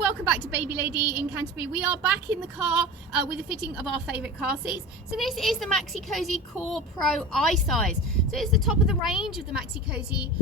welcome back to Baby Lady in Canterbury. We are back in the car with the fitting of our favourite car seats. So this is the Maxi Cosi Kore Pro I-Size. So it's the top of the range of the Maxi Cosi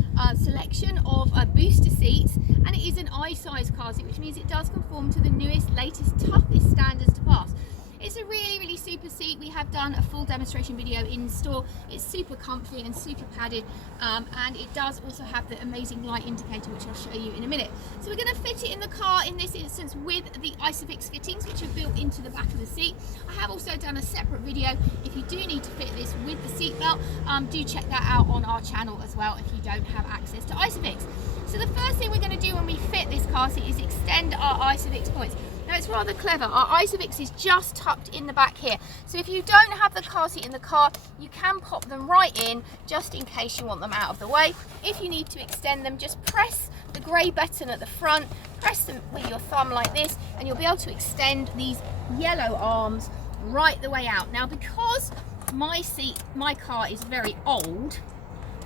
selection of booster seats, and it is an I-Size car seat, which means it does conform to the newest, latest, toughest standards to pass. It's a really super seat. We have done a full demonstration video in store. It's super comfy and super padded, and it does also have the amazing light indicator, which I'll show you in a minute. So we're going to fit it in the car in this instance with the Isofix fittings, which are built into the back of the seat. I have also done a separate video if you do need to fit this with the seat belt. Do check that out on our channel as well if you don't have access to Isofix. So the first thing we're going to do when we fit this car seat is extend our Isofix points. Now it's rather clever. Our Isofix is just tucked in the back here. So if you don't have the car seat in the car, you can pop them right in just in case you want them out of the way. If you need to extend them, just press the grey button at the front, press them with your thumb like this, and you'll be able to extend these yellow arms right the way out. Now because my car is very old,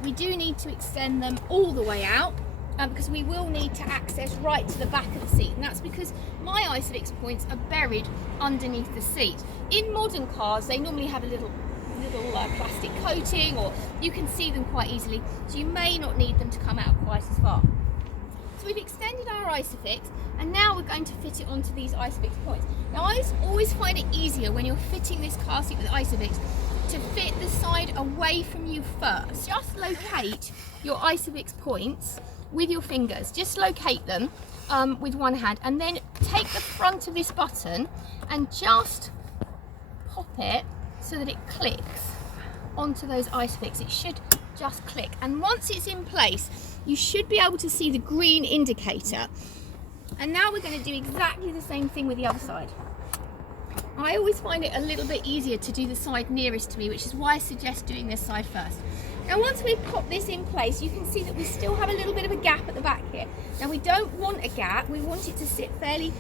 we do need to extend them all the way out. Because we will need to access right to the back of the seat, and that's because my Isofix points are buried underneath the seat. In modern cars, they normally have a little plastic coating, or you can see them quite easily, so you may not need them to come out quite as far. So we've extended our Isofix, and now we're going to fit it onto these Isofix points. Now I always find it easier when you're fitting this car seat with Isofix to fit the side away from you first. Just locate your Isofix points with your fingers, just locate them with one hand, and then take the front of this button and just pop it so that it clicks onto those Isofix. It should just click, and once it's in place you should be able to see the green indicator. And now we're going to do exactly the same thing with the other side. I always find it a little bit easier to do the side nearest to me, which is why I suggest doing this side first. Now once we've popped this in place, you can see that we still have a little bit of a gap at the back here. Now we don't want a gap, we want it to sit fairly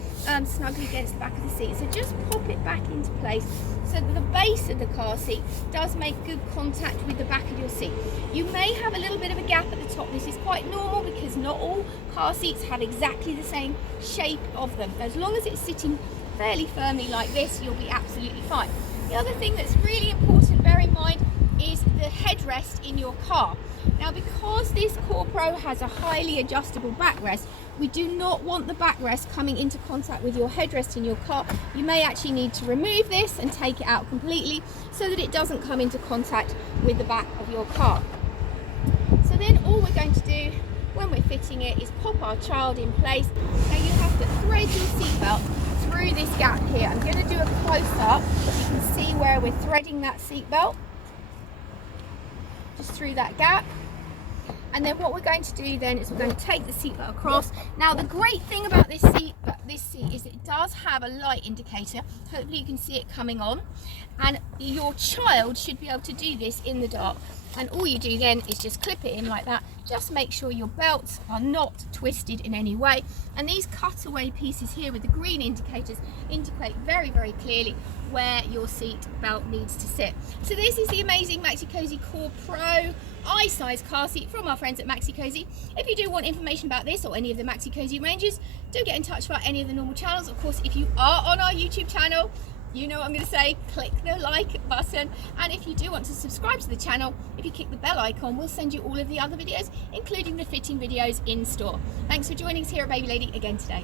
snugly against the back of the seat. So just pop it back into place so that the base of the car seat does make good contact with the back of your seat. You may have a little bit of a gap at the top. This is quite normal because not all car seats have exactly the same shape of them. As long as it's sitting fairly firmly like this, you'll be absolutely fine. The other thing that's really important, bear in mind, is the headrest in your car. Now because this Kore Pro has a highly adjustable backrest, we do not want the backrest coming into contact with your headrest in your car. You may actually need to remove this and take it out completely so that it doesn't come into contact with the back of your car. So then all we're going to do when we're fitting it is pop our child in place. Now you have to thread your seatbelt through this gap here. I'm going to do a close-up so you can see where we're threading that seatbelt. Just through that gap, and then what we're going to do then is we're going to take the seatbelt across. Now the great thing about this seat is it does have a light indicator. Hopefully you can see it coming on, and your child should be able to do this in the dark. And all you do then is just clip it in like that. Just make sure your belts are not twisted in any way, and these cutaway pieces here with the green indicators indicate very clearly where your seat belt needs to sit. So this is the amazing Maxi Cosi Kore Pro I-Size car seat from our friends at Maxi Cosi. If you do want information about this or any of the Maxi Cosi ranges, do get in touch via any of the normal channels. Of course, if you are on our YouTube channel, you know what I'm going to say, click the like button, and if you do want to subscribe to the channel, if you click the bell icon, we'll send you all of the other videos, including the fitting videos in store. Thanks for joining us here at Baby Lady again today.